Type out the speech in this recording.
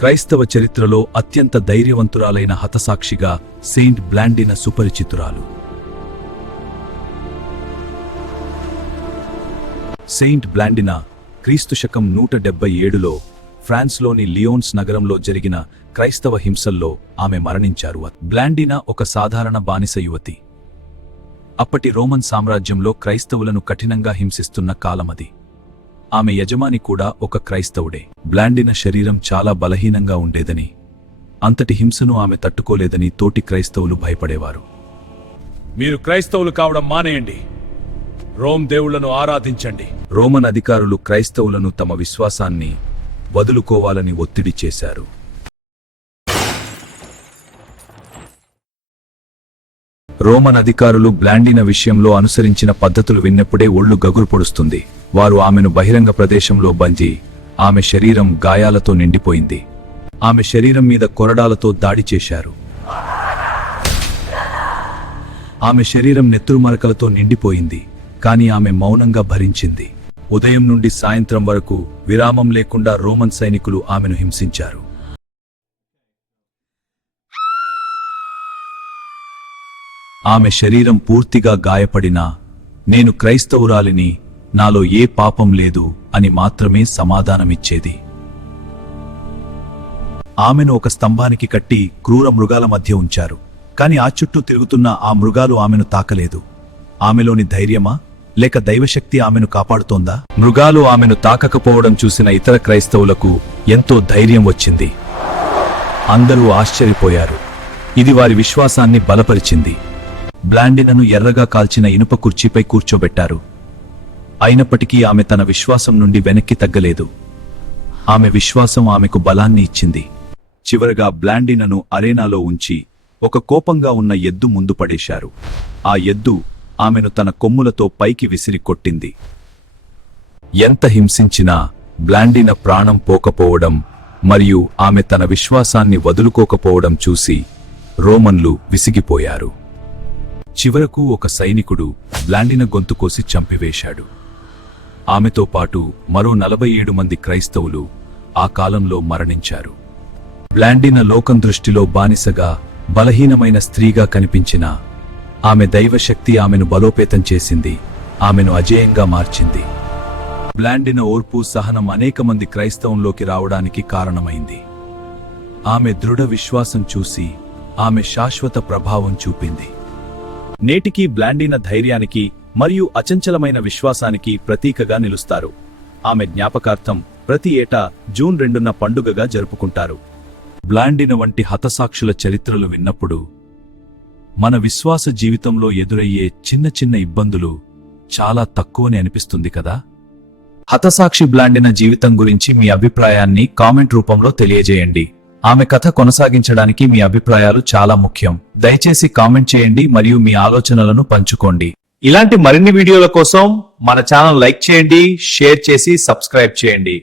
క్రైస్తవ చరిత్రలో అత్యంత ధైర్యవంతురాలైన హతసాక్షిగా సెయింట్ బ్లాండినా సుపరిచితురాలు. సెయింట్ బ్లాండినా క్రీస్తు శకం 177లో ఫ్రాన్స్లోని లియోన్స్ నగరంలో జరిగిన క్రైస్తవ హింసల్లో ఆమె మరణించారు. బ్లాండినా ఒక సాధారణ బానిస యువతి. అప్పటి రోమన్ సామ్రాజ్యంలో క్రైస్తవులను కఠినంగా హింసిస్తున్న కాలమది. ఆమె యజమాని కూడా ఒక క్రైస్తవుడే. బ్లాండినా శరీరం చాలా బలహీనంగా ఉండేదని, అంతటి హింసను ఆమె తట్టుకోలేదని తోటి క్రైస్తవులు భయపడేవారు. మీరు క్రైస్తవులు కావడం మానేయండి, రోమ్ దేవుళ్లను ఆరాధించండి. రోమన్ అధికారులు క్రైస్తవులను తమ విశ్వాసాన్ని వదులుకోవాలని ఒత్తిడి చేశారు. రోమన్ అధికారులు బ్లాండినా విషయంలో అనుసరించిన పద్ధతులు విన్నప్పుడే ఒళ్ళు గగురు పొడుస్తుంది. వారు ఆమెను బహిరంగ ప్రదేశంలో బంధి, ఆమె శరీరం గాయాలతో నిండిపోయింది. ఆమె శరీరం మీద కొరడాలతో దాడి చేశారు. ఆమె శరీరం నెత్తురుమరకలతో నిండిపోయింది, కాని ఆమె మౌనంగా భరించింది. ఉదయం నుండి సాయంత్రం వరకు విరామం లేకుండా రోమన్ సైనికులు ఆమెను హింసించారు. ఆమె శరీరం పూర్తిగా గాయపడినా, నేను క్రైస్తవురాలిని, నాలో ఏ పాపం లేదు అని మాత్రమే సమాధానమిచ్చేది. ఆమెను ఒక స్తంభానికి కట్టి క్రూర మృగాల మధ్య ఉంచారు. కాని ఆ చుట్టూ తిరుగుతున్న ఆ మృగాలు ఆమెను తాకలేదు. ఆమెలోని ధైర్యమా లేక దైవశక్తి ఆమెను కాపాడుతోందా? మృగాలు ఆమెను తాకకపోవడం చూసిన ఇతర క్రైస్తవులకు ఎంతో ధైర్యం వచ్చింది. అందరూ ఆశ్చర్యపోయారు. ఇది వారి విశ్వాసాన్ని బలపరిచింది. బ్లాండినాను ఎర్రగా కాల్చిన ఇనుప కుర్చీపై కూర్చోబెట్టారు. అయినప్పటికీ ఆమె తన విశ్వాసం నుండి వెనక్కి తగ్గలేదు. ఆమె విశ్వాసం ఆమెకు బలాన్ని ఇచ్చింది. చివరగా బ్లాండినాను అరేనాలో ఉంచి ఒక కోపంగా ఉన్న ఎద్దు ముందు పడేశారు. ఆ ఎద్దు ఆమెను తన కొమ్ములతో పైకి విసిరి కొట్టింది. ఎంత హింసించినా బ్లాండినా ప్రాణం పోకపోవడం మరియు ఆమె తన విశ్వాసాన్ని వదులుకోకపోవడం చూసి రోమన్లు విసిగిపోయారు. చివరకు ఒక సైనికుడు బ్లాండినా గొంతు కోసి చంపివేశాడు. ఆమెతో పాటు మరో 47 మంది క్రైస్తవులు ఆ కాలంలో మరణించారు. బ్లాండినా లోకం దృష్టిలో బానిసగా, బలహీనమైన స్త్రీగా కనిపించినా ఆమె దైవశక్తి ఆమెను బలోపేతం చేసింది, ఆమెను అజేయంగా మార్చింది. బ్లాండినా ఓర్పు, సహనం అనేక మంది క్రైస్తవంలోకి రావడానికి కారణమైంది. ఆమె దృఢ విశ్వాసం చూసి ఆమె శాశ్వత ప్రభావం చూపింది. నేటికీ బ్లాండినా ధైర్యానికి మరియు అచంచలమైన విశ్వాసానికి ప్రతీకగా నిలుస్తారు. ఆమె జ్ఞాపకార్థం ప్రతి ఏటా జూన్ 2న పండుగగా జరుపుకుంటారు. బ్లాండినా వంటి హతసాక్షుల చరిత్రలు విన్నప్పుడు మన విశ్వాస జీవితంలో ఎదురయ్యే చిన్న చిన్న ఇబ్బందులు చాలా తక్కువని అనిపిస్తుంది కదా. హతసాక్షి బ్లాండినా జీవితం గురించి మీ అభిప్రాయాన్ని కామెంట్ రూపంలో తెలియజేయండి. ఆమె కథ కొనసాగించడానికి మీ అభిప్రాయాలు చాలా ముఖ్యం. దయచేసి కామెంట్ చేయండి మరియు మీ ఆలోచనలను పంచుకోండి. ఇలాంటి మరిన్ని వీడియోల కోసం మన ఛానల్ లైక్ చేయండి, షేర్ చేసి సబ్స్క్రైబ్ చేయండి.